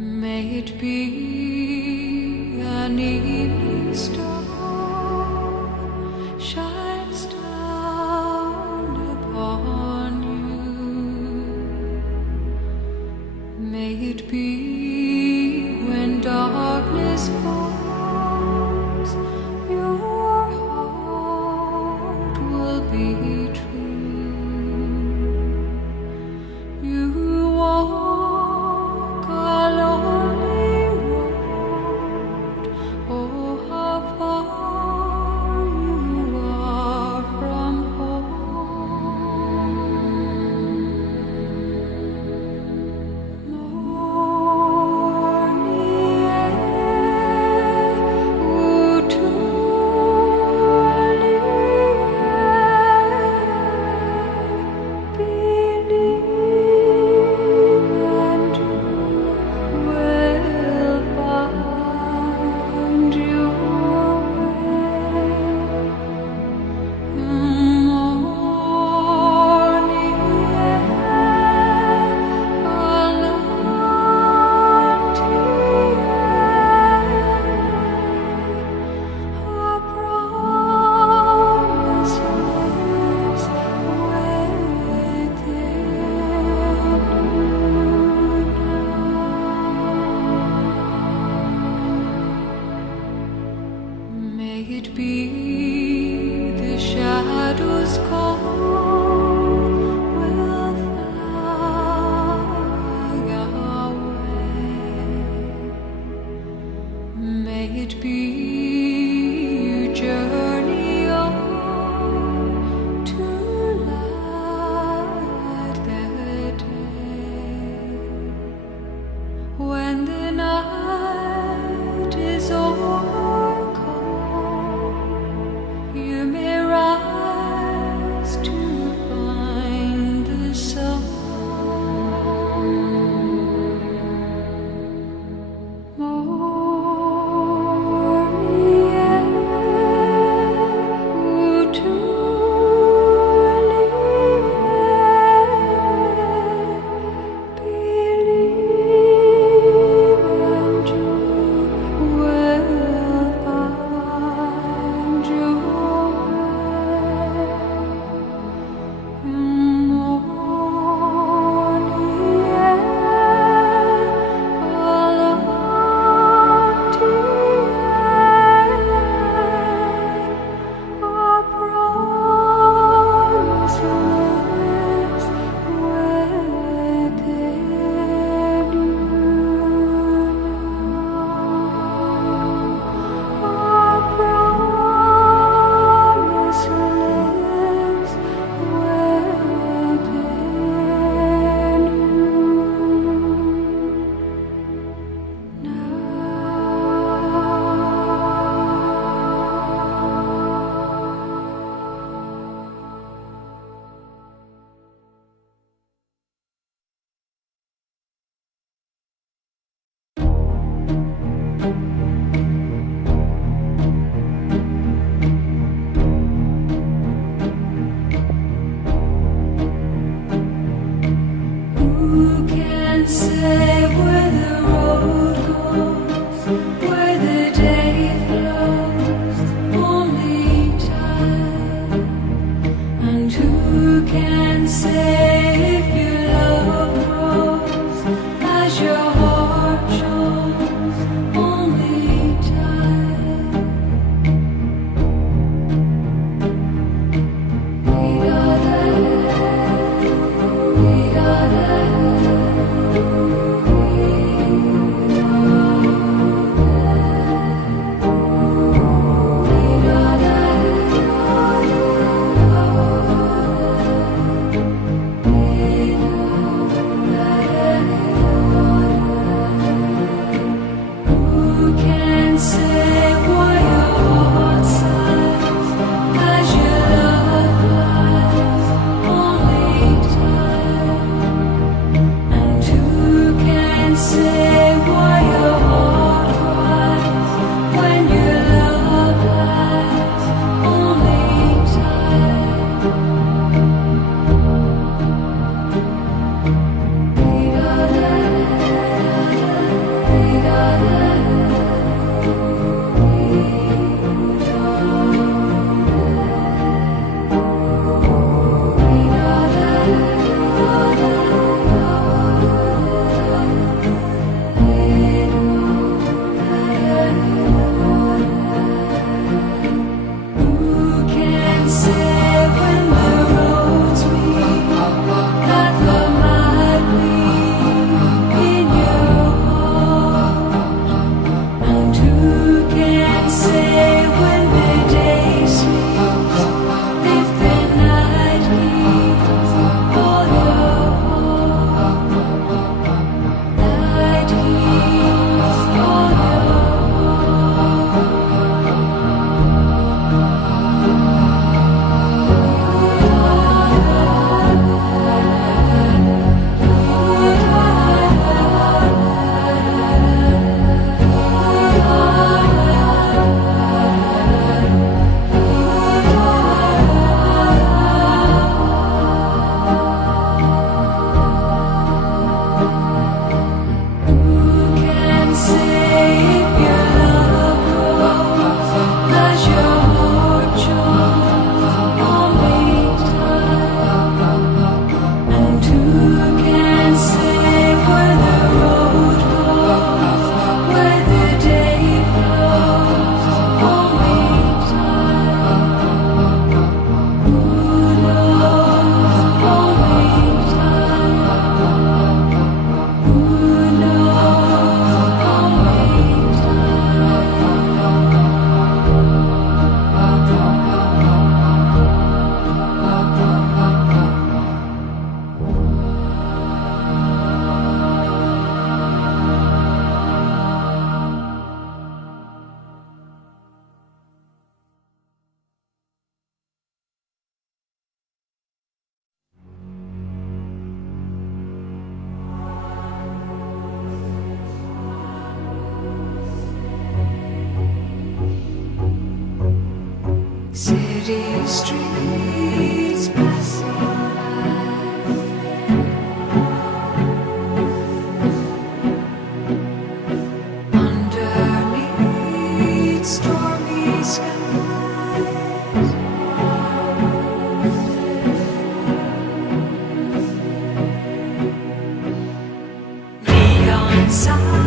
May it be an evening star shines down upon you. May it be when darkness falls, your heart will be true. You walk a lonely road, oh how far you are from home. Morning air, utuli believe and you will find your way. Morning air, alanti a promise lives within you. May it be the shadows call will fly away. May it be you journey on to light the day. When the night is overcome, you may rise to find the sun. Morning air, utuli believe and you will find your way. Morning air, alanti a promise lives within you. A promise lives within you now. Who can say where the road goes, where the day flows? Only time. And who can say if your love grows as your heart shows? Only time. We gotta City streets passing by, underneath stormy skies, neon signs.